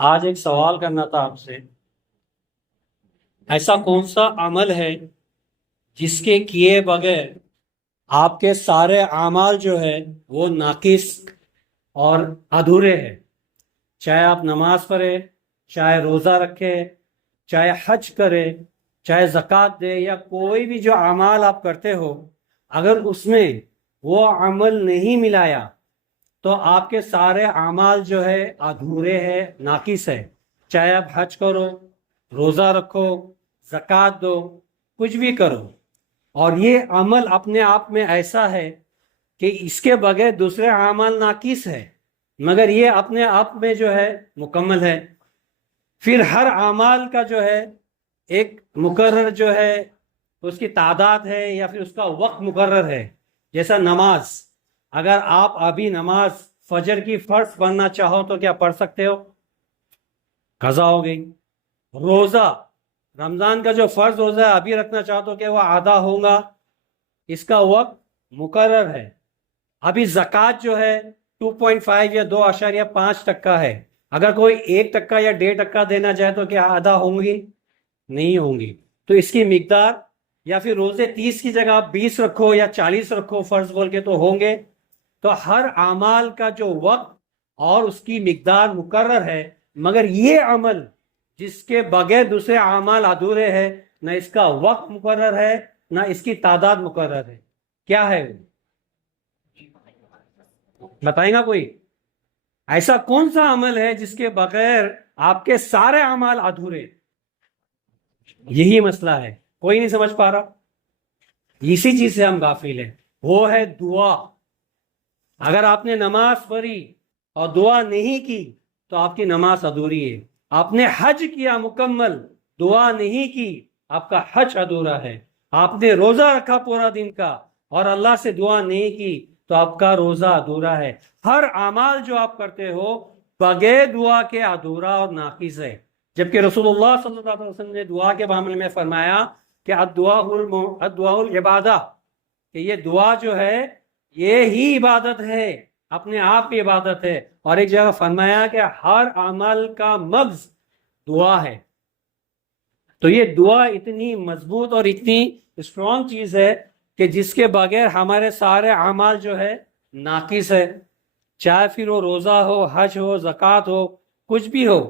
آج ایک سوال کرنا تھا آپ سے۔ ایسا کون سا عمل ہے جس کے کیے بغیر آپ کے سارے اعمال جو ہے وہ ناقص اور ادھورے ہیں؟ چاہے آپ نماز پڑھے، چاہے روزہ رکھے، چاہے حج کرے، چاہے زکوٰۃ دے، یا کوئی بھی جو اعمال آپ کرتے ہو، اگر اس میں وہ عمل نہیں ملایا تو آپ کے سارے اعمال جو ہے ادھورے ہیں، ناقص ہے۔ چاہے آپ حج کرو، روزہ رکھو، زکوٰۃ دو، کچھ بھی کرو، اور یہ عمل اپنے آپ میں ایسا ہے کہ اس کے بغیر دوسرے اعمال ناقص ہے، مگر یہ اپنے آپ میں جو ہے مکمل ہے۔ پھر ہر اعمال کا جو ہے ایک مقرر جو ہے اس کی تعداد ہے، یا پھر اس کا وقت مقرر ہے۔ جیسا نماز، اگر آپ ابھی نماز فجر کی فرض پڑھنا چاہو تو کیا پڑھ سکتے ہو؟ قضا ہو گئی۔ روزہ، رمضان کا جو فرض روزہ ہے ابھی رکھنا چاہو تو کیا وہ ادا ہوگا؟ اس کا وقت مقرر ہے۔ ابھی زکوٰۃ جو ہے 2.5 یا 2.5% ہے، اگر کوئی 1% یا 1.5% دینا چاہے تو کیا ادا ہوں گی؟ نہیں ہوں گی۔ تو اس کی مقدار، یا پھر روزے 30 کی جگہ آپ 20 رکھو یا 40 رکھو فرض بول کے، تو ہوں گے۔ تو ہر اعمال کا جو وقت اور اس کی مقدار مقرر ہے، مگر یہ عمل جس کے بغیر دوسرے اعمال ادھورے ہیں، نہ اس کا وقت مقرر ہے نہ اس کی تعداد مقرر ہے۔ کیا ہے وہ؟ بتائیں گا کوئی؟ ایسا کون سا عمل ہے جس کے بغیر آپ کے سارے اعمال ادھورے؟ یہی مسئلہ ہے، کوئی نہیں سمجھ پا رہا۔ اسی چیز سے ہم غافل ہیں، وہ ہے دعا۔ اگر آپ نے نماز پڑھی اور دعا نہیں کی تو آپ کی نماز ادھوری ہے۔ آپ نے حج کیا مکمل، دعا نہیں کی، آپ کا حج ادھورا ہے۔ آپ نے روزہ رکھا پورا دن کا اور اللہ سے دعا نہیں کی تو آپ کا روزہ ادھورا ہے۔ ہر اعمال جو آپ کرتے ہو بغیر دعا کے ادھورا اور ناقص ہے۔ جبکہ رسول اللہ صلی اللہ علیہ وسلم نے دعا کے معاملے میں فرمایا کہ الدعاء العبادہ، کہ یہ دعا جو ہے یہ ہی عبادت ہے، اپنے آپ کی عبادت ہے۔ اور ایک جگہ فرمایا کہ ہر عمل کا مغز دعا ہے۔ تو یہ دعا اتنی مضبوط اور اتنی اسٹرانگ چیز ہے کہ جس کے بغیر ہمارے سارے اعمال جو ہے ناقص ہے، چاہے پھر وہ روزہ ہو، حج ہو، زکوٰۃ ہو، کچھ بھی ہو۔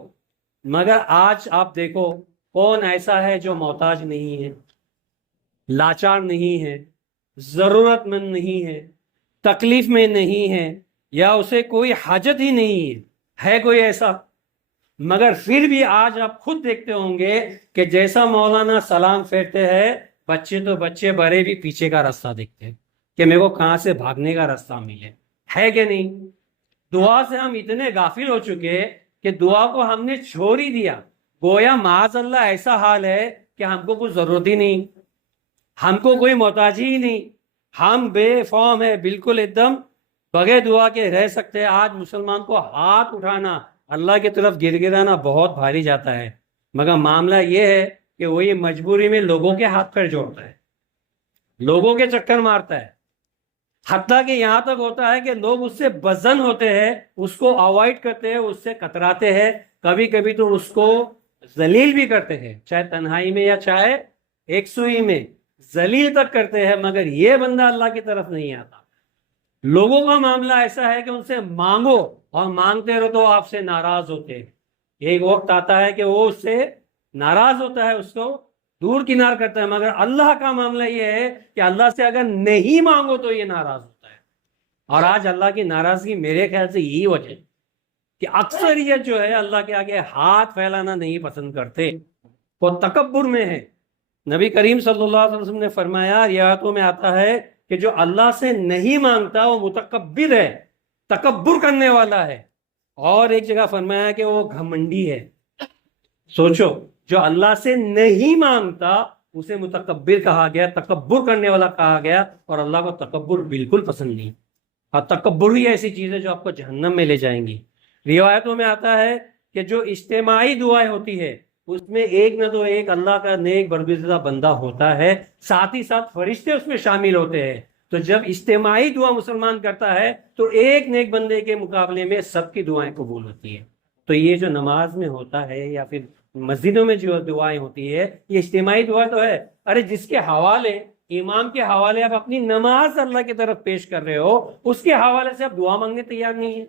مگر آج آپ دیکھو کون ایسا ہے جو محتاج نہیں ہے، لاچار نہیں ہے، ضرورت مند نہیں ہے، تکلیف میں نہیں ہے، یا اسے کوئی حاجت ہی نہیں ہے کوئی ایسا؟ مگر پھر بھی آج آپ خود دیکھتے ہوں گے کہ جیسا مولانا سلام پھیرتے ہیں، بچے تو بچے، بڑے بھی پیچھے کا راستہ دیکھتے ہیں کہ میرے کو کہاں سے بھاگنے کا راستہ ملے، ہے کہ نہیں؟ دعا سے ہم اتنے غافل ہو چکے کہ دعا کو ہم نے چھوڑ ہی دیا، گویا معاذ اللہ ایسا حال ہے کہ ہم کو کچھ ضرورت ہی نہیں، ہم کو کوئی محتاجی ہی نہیں، ہم بے فارم ہے، بالکل ایک دم بغیر دعا کے رہ سکتے ہیں۔ آج مسلمان کو ہاتھ اٹھانا، اللہ کی طرف گر گرانا بہت بھاری جاتا ہے، مگر معاملہ یہ ہے کہ وہی مجبوری میں لوگوں کے ہاتھ پیر جوڑتا ہے، لوگوں کے چکر مارتا ہے، حتیٰ کہ یہاں تک ہوتا ہے کہ لوگ اس سے بزن ہوتے ہیں، اس کو اوائڈ کرتے ہیں، اس سے کتراتے ہیں، کبھی کبھی تو اس کو ذلیل بھی کرتے ہیں، چاہے تنہائی میں یا چاہے ایک سوئی میں، ذلیل تک کرتے ہیں، مگر یہ بندہ اللہ کی طرف نہیں آتا۔ لوگوں کا معاملہ ایسا ہے کہ ان سے مانگو اور مانگتے رہو تو آپ سے ناراض ہوتے ہیں۔ ایک وقت آتا ہے کہ وہ اس سے ناراض ہوتا ہے، اس کو دور کنار کرتا ہے، مگر اللہ کا معاملہ یہ ہے کہ اللہ سے اگر نہیں مانگو تو یہ ناراض ہوتا ہے۔ اور آج اللہ کی ناراضگی میرے خیال سے یہی وجہ ہے کہ اکثریت جو ہے اللہ کے آگے ہاتھ پھیلانا نہیں پسند کرتے، وہ تکبر میں ہے۔ نبی کریم صلی اللہ علیہ وسلم نے فرمایا، روایتوں میں آتا ہے کہ جو اللہ سے نہیں مانگتا وہ متکبر ہے، تکبر کرنے والا ہے۔ اور ایک جگہ فرمایا کہ وہ گھمنڈی ہے۔ سوچو، جو اللہ سے نہیں مانگتا اسے متکبر کہا گیا، تکبر کرنے والا کہا گیا، اور اللہ کو تکبر بالکل پسند نہیں۔ اور تکبر ہی ایسی چیز ہے جو آپ کو جہنم میں لے جائیں گی۔ روایتوں میں آتا ہے کہ جو اجتماعی دعائیں ہوتی ہے اس میں ایک نہ تو ایک اللہ کا نیک برگزیدہ بندہ ہوتا ہے، ساتھ ہی ساتھ فرشتے اس میں شامل ہوتے ہیں۔ تو جب اجتماعی دعا مسلمان کرتا ہے تو ایک نیک بندے کے مقابلے میں سب کی دعائیں قبول ہوتی ہیں۔ تو یہ جو نماز میں ہوتا ہے یا پھر مسجدوں میں جو دعائیں ہوتی ہے یہ اجتماعی دعا تو ہے. ارے جس کے حوالے امام کے حوالے آپ اپنی نماز اللہ کی طرف پیش کر رہے ہو اس کے حوالے سے آپ دعا مانگنے تیار نہیں ہیں.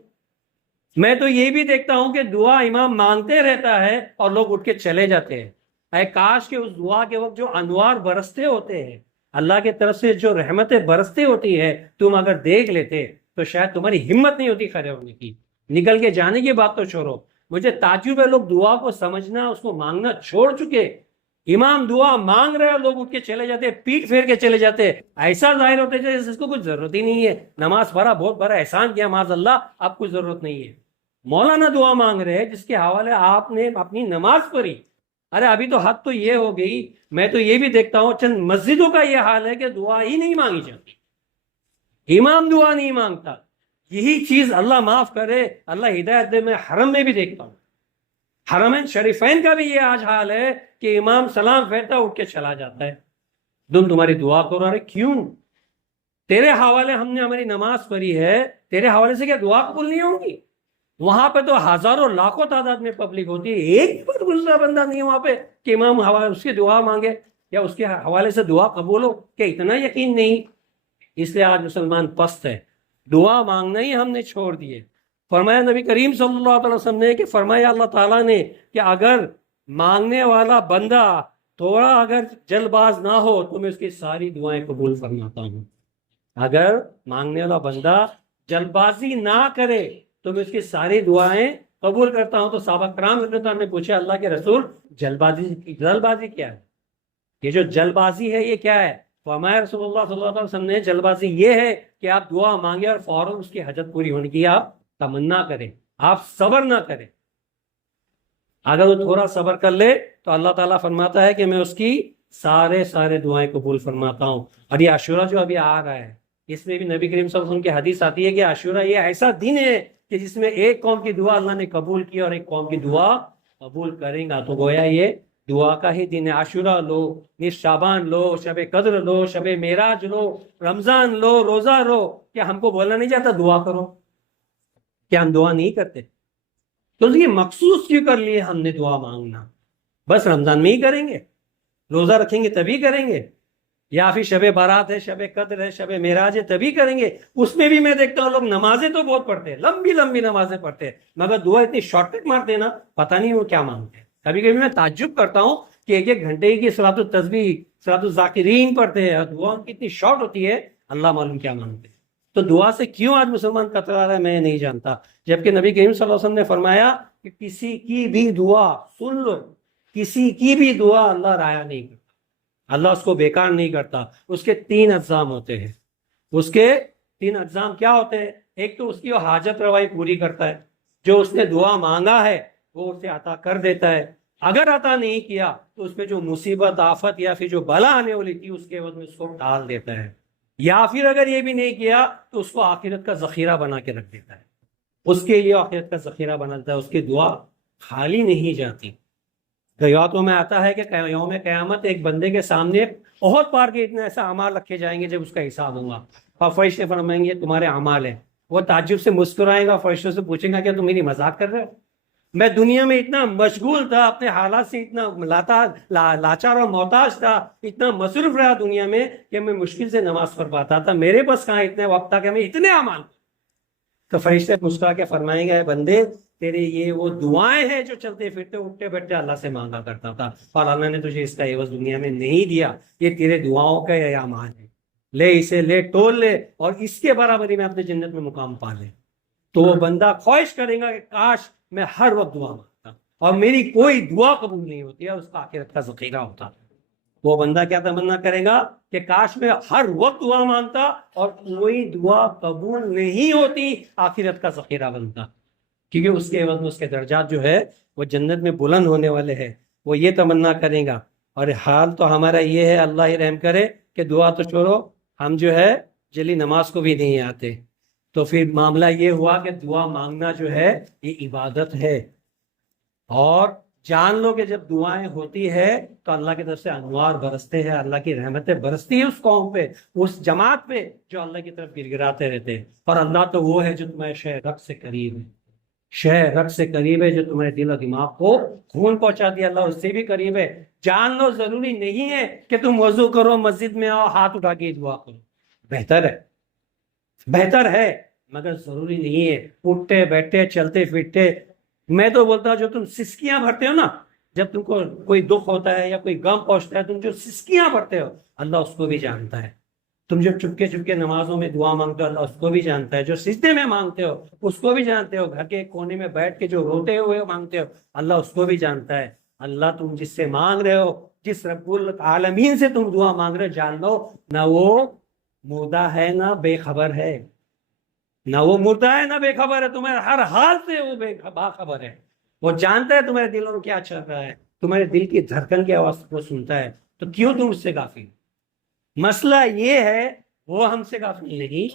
میں تو یہ بھی دیکھتا ہوں کہ دعا امام مانگتے رہتا ہے اور لوگ اٹھ کے چلے جاتے ہیں. اے کاش کہ اس دعا کے وقت جو انوار برستے ہوتے ہیں اللہ کی طرف سے جو رحمتیں برستی ہوتی ہے تم اگر دیکھ لیتے تو شاید تمہاری ہمت نہیں ہوتی کھڑے ہونے کی. نکل کے جانے کی بات تو چھوڑو. مجھے تعجب ہے لوگ دعا کو سمجھنا اس کو مانگنا چھوڑ چکے. امام دعا مانگ رہے ہیں لوگ اٹھ کے چلے جاتے پیٹ پھیر کے چلے جاتے. ایسا ظاہر ہوتے جیسے اس کو کچھ ضرورت ہی نہیں ہے. نماز پڑھا بہت بڑا احسان کیا معاذ اللہ اب کچھ ضرورت نہیں ہے. مولانا دعا مانگ رہے ہیں جس کے حوالے آپ نے اپنی نماز پڑھی. ارے ابھی تو حد تو یہ ہو گئی. میں تو یہ بھی دیکھتا ہوں چند مسجدوں کا یہ حال ہے کہ دعا ہی نہیں مانگی جاتی. امام دعا نہیں مانگتا. یہی چیز اللہ معاف کرے اللہ ہدایت دے. میں حرم میں بھی دیکھتا ہوں حرمین شریفین کا بھی یہ آج حال ہے کہ امام سلام پھیرتا اٹھ کے چلا جاتا ہے. تمہاری دعا کرو. ارے کیوں؟ تیرے حوالے ہم نے ہماری نماز پڑھی ہے تیرے حوالے سے کیا دعا قبول نہیں ہوگی؟ وہاں پہ تو ہزاروں لاکھوں تعداد میں پبلک ہوتی ہے. ایک پر دوسرا بندہ نہیں وہاں پہ کہ امام اس کی دعا مانگے یا اس کے حوالے سے دعا قبول ہو. کہ اتنا یقین نہیں. اس لیے آج مسلمان پست ہے. دعا مانگنا ہی ہم نے چھوڑ دیے. فرمایا نبی کریم صلی اللہ علیہ وسلم نے کہ فرمایا اللہ تعالیٰ نے کہ اگر مانگنے والا بندہ تھوڑا اگر جلد باز نہ ہو تو میں اس کی ساری دعائیں قبول فرماتا ہوں. اگر مانگنے والا بندہ جلد بازی نہ کرے تو میں اس کی ساری دعائیں قبول کرتا ہوں. تو صحابہ کرام رضی اللہ عنہم نے پوچھا اللہ کے رسول جلد بازی کیا ہے؟ یہ جو جلد بازی ہے یہ کیا ہے؟ فرمایا رسول اللہ صلی اللہ علیہ وسلم نے جلد بازی یہ ہے کہ آپ دعا مانگے اور فوراً اس کی حاجت پوری ہونے کی آپ تمنا کریں. آپ صبر نہ کریں. اگر وہ تھوڑا صبر کر لے تو اللہ تعالیٰ فرماتا ہے کہ میں اس کی سارے دعائیں قبول فرماتا ہوں. اور یہ عاشورہ جو ابھی آ رہا ہے اس میں بھی نبی کریم صلی اللہ علیہ وسلم کی حدیث آتی ہے کہ عاشورہ یہ ایسا دن ہے کہ جس میں ایک قوم کی دعا اللہ نے قبول کی اور ایک قوم کی دعا قبول کریں گا. تو گویا یہ دعا کا ہی دن ہے. عاشورہ لو، نصف شعبان لو، شب قدر لو، شب معراج لو، رمضان لو، روزہ لو. کیا ہم کو بولنا نہیں چاہتا دعا کرو؟ کیا ہم دعا نہیں کرتے؟ تو یہ مخصوص کیوں کر لیے ہم نے دعا مانگنا؟ بس رمضان میں ہی کریں گے، روزہ رکھیں گے تبھی کریں گے، یا پھر شب بارات ہے، شب قدر ہے، شب معراج ہے تبھی کریں گے. اس میں بھی میں دیکھتا ہوں لوگ نمازیں تو بہت پڑھتے ہیں، لمبی نمازیں پڑھتے ہیں، مگر دعا اتنی شارٹ کٹ مارتے ہیں نا پتہ نہیں وہ کیا مانگتے ہیں. کبھی کبھی میں تعجب کرتا ہوں کہ ایک گھنٹے کی صلاۃ التسبیح، صلاۃ الذاکرین پڑھتے ہیں، دعا کتنی شارٹ ہوتی ہے، اللہ معلوم کیا مانگتے ہیں. تو دعا سے کیوں آج مسلمان کترا رہا ہے میں نہیں جانتا. جبکہ نبی کریم صلی اللہ علیہ وسلم نے فرمایا کہ کسی کی بھی دعا، سن لو، کسی کی بھی دعا اللہ رایا نہیں کرتا، اللہ اس کو بیکار نہیں کرتا. اس کے 3 اقسام ہوتے ہیں. اس کے 3 اقسام کیا ہوتے ہیں؟ ایک تو اس کی وہ حاجت روائی پوری کرتا ہے، جو اس نے دعا مانگا ہے وہ اسے عطا کر دیتا ہے. اگر عطا نہیں کیا تو اس پہ جو مصیبت، آفت یا پھر جو بلا آنے والی تھی اس کے عوض میں اس کو ٹال دیتا ہے. یا پھر اگر یہ بھی نہیں کیا تو اس کو آخرت کا ذخیرہ بنا کے رکھ دیتا ہے. اس کے لیے آخرت کا ذخیرہ بنا دیتا ہے. اس کی دعا خالی نہیں جاتی. روایتوں میں آتا ہے کہ یوم قیامت ایک بندے کے سامنے بہت بار کے اتنے ایسا اعمال رکھے جائیں گے جب اس کا حساب ہوگا اور فرشتے فرمائیں گے تمہارے اعمال ہیں. وہ تعجب سے مسکرائے گا، فرشتوں سے پوچھیں گا کہ تم میری مذاق کر رہے ہو؟ میں دنیا میں اتنا مشغول تھا، اپنے حالات سے اتنا لاچار اور محتاج تھا، اتنا مصروف رہا دنیا میں کہ میں مشکل سے نماز پڑھ پاتا تھا. میرے پاس کہاں اتنے وقت تھا کہ میں اتنے اعمال. تو فرشتے مسکرا کے فرمائیں گے بندے تیرے یہ وہ دعائیں ہیں جو چلتے پھرتے اٹھتے بیٹھتے اللہ سے مانگا کرتا تھا اور اللہ نے تجھے اس کا عوض دنیا میں نہیں دیا. یہ تیرے دعاؤں کا یہ اعمال ہے، لے اسے، لے ٹول لے اور اس کے برابری میں اپنے جنت میں مقام پا لے. تو وہ بندہ خواہش کرے گا کہ کاش میں ہر وقت دعا مانگتا اور میری کوئی دعا قبول نہیں ہوتی ہے، اس کا آخرت کا ذخیرہ ہوتا. وہ بندہ کیا تمنا کرے گا کہ کاش میں ہر وقت دعا مانگتا اور کوئی دعا قبول نہیں ہوتی، آخرت کا ذخیرہ بنتا. کیونکہ اس کے عوض میں اس کے درجات جو ہے وہ جنت میں بلند ہونے والے ہیں. وہ یہ تمنا کرے گا. اور حال تو ہمارا یہ ہے، اللہ ہی رحم کرے، کہ دعا تو چھوڑو ہم جو ہے جلی نماز کو بھی نہیں آتے. تو پھر معاملہ یہ ہوا کہ دعا مانگنا جو ہے یہ عبادت ہے. اور جان لو کہ جب دعائیں ہوتی ہے تو اللہ کی طرف سے انوار برستے ہیں، اللہ کی رحمتیں برستی ہیں اس قوم پہ، اس جماعت پہ جو اللہ کی طرف گر گراتے رہتے ہیں. اور اللہ تو وہ ہے جو تمہارے شہ رب سے قریب ہے. شہ رگ سے قریب ہے جو تمہارے دل و دماغ کو خون پہنچا دیا، اللہ اس سے بھی قریب ہے۔ جان لو ضروری نہیں ہے کہ تم وضو کرو، مسجد میں آؤ، ہاتھ اٹھا کے دعا کرو، بہتر ہے، بہتر ہے، مگر ضروری نہیں ہے اٹھتے بیٹھتے چلتے پھرتے۔ میں تو بولتا ہوں جو تم سسکیاں بھرتے ہو نا، جب تم کو کوئی دکھ ہوتا ہے یا کوئی غم پہنچتا ہے، تم جو سسکیاں بھرتے ہو اللہ اس کو بھی جانتا ہے۔ تم جو چپکے چپکے نمازوں میں دعا مانگتے ہو اللہ اس کو بھی جانتا ہے، جو سجدے میں مانگتے ہو اس کو بھی جانتے ہو، گھر کے کونے میں بیٹھ کے جو روتے ہوئے مانگتے ہو اللہ اس کو بھی جانتا ہے۔ اللہ تم جس سے مانگ رہے ہو، جس رب العالمین سے تم دعا مانگ رہے ہو، جان لو نہ وہ مردہ ہے نہ بے خبر ہے، نہ وہ مردہ ہے نہ بے خبر ہے، تمہارے ہر حال سے وہ باخبر ہے، وہ جانتا ہے تمہارے دلوں میں کیا چل رہا ہے، تمہارے دل کی دھڑکن کی آواز وہ سنتا ہے، تو کیوں تم اس سے غافل؟ مسئلہ یہ ہے وہ ہم سے غافل نہیں،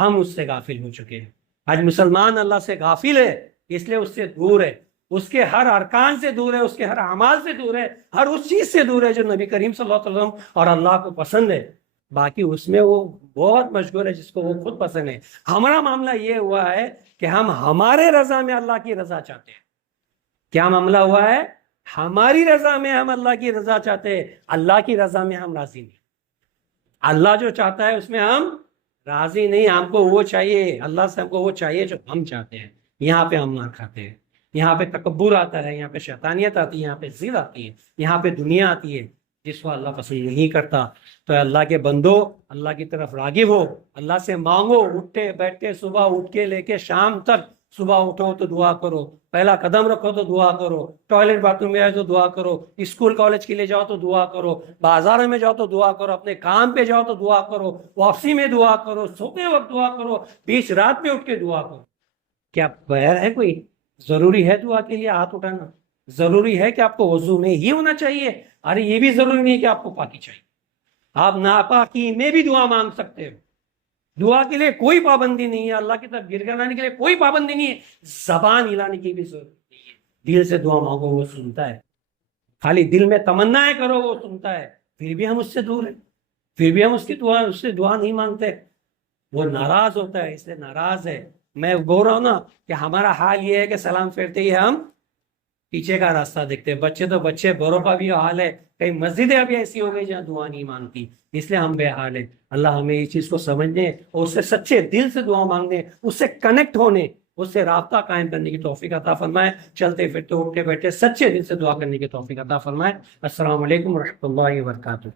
ہم اس سے غافل ہو چکے ہیں۔ آج مسلمان اللہ سے غافل ہے، اس لیے اس سے دور ہے، اس کے ہر ارکان سے دور ہے، اس کے ہر اعمال سے دور ہے، ہر اس چیز سے دور ہے جو نبی کریم صلی اللہ علیہ وسلم اور اللہ کو پسند ہے۔ باقی اس میں وہ بہت مشغول ہے جس کو وہ خود پسند ہے۔ ہمارا معاملہ یہ ہوا ہے کہ ہم ہمارے رضا میں اللہ کی رضا چاہتے ہیں۔ کیا معاملہ ہوا ہے؟ ہماری رضا میں ہم اللہ کی رضا چاہتے ہیں، اللہ کی رضا میں ہم راضی نہیں۔ اللہ جو چاہتا ہے اس میں ہم راضی نہیں، ہم کو وہ چاہیے، اللہ سے ہم کو وہ چاہیے جو ہم چاہتے ہیں۔ یہاں پہ ہم مار کھاتے ہیں، یہاں پہ تکبر آتا ہے، یہاں پہ شیطانیت آتی ہے، یہاں پہ ضد آتی ہے، یہاں پہ دنیا آتی ہے جس کو اللہ پسند نہیں کرتا۔ تو اللہ کے بندو اللہ کی طرف راغب ہو، اللہ سے مانگو، اٹھتے بیٹھتے صبح اٹھ کے لے کے شام تک، صبح اٹھو تو دعا کرو، پہلا قدم رکھو تو دعا کرو، ٹوائلٹ باتھ روم میں آئے تو دعا کرو، اسکول کالج کے لیے جاؤ تو دعا کرو، بازار میں جاؤ تو دعا کرو، اپنے کام پہ جاؤ تو دعا کرو، واپسی میں دعا کرو، سوتے وقت دعا کرو، بیچ رات میں اٹھ کے دعا کرو۔ کیا بغیر ہے کوئی؟ ضروری ہے دعا کے لیے ہاتھ اٹھانا؟ ضروری ہے کہ آپ کو وضو میں ہی ہونا چاہیے؟ ارے یہ بھی ضروری نہیں کہ آپ کو پاکی چاہیے، آپ ناپاکی میں بھی دعا مانگ سکتے ہو۔ دعا کے لیے کوئی پابندی نہیں ہے، اللہ کی طرف گڑگڑانے کے لیے کوئی پابندی نہیں ہے، زبان ہلانے کی بھی ضرورت نہیں ہے۔ دل سے دعا مانگو وہ سنتا ہے، خالی دل میں تمنائیں کرو وہ سنتا ہے۔ پھر بھی ہم اس سے دور ہیں، پھر بھی ہم اس سے دعا نہیں مانگتے، وہ ناراض ہوتا ہے، اس لیے ناراض ہے۔ میں بول رہا ہوں نا کہ ہمارا حال یہ ہے کہ سلام پھیرتے ہی ہم پیچھے کا راستہ دیکھتے ہیں۔ بچے تو بچے، بڑوں کا بھی حال ہے، کئی مسجدیں ابھی ایسی ہو گئی جہاں دعا نہیں مانگتی، اس لیے ہم بے حال ہیں۔ اللہ ہمیں اس چیز کو سمجھنے اور اس سے سچے دل سے دعا مانگنے، اس سے کنیکٹ ہونے، اس سے رابطہ قائم کرنے کی توفیق عطا فرمائے، چلتے پھرتے اٹھتے بیٹھتے سچے دل سے دعا کرنے کی توفیق عطا فرمائے۔ السلام علیکم ورحمۃ اللہ وبرکاتہ۔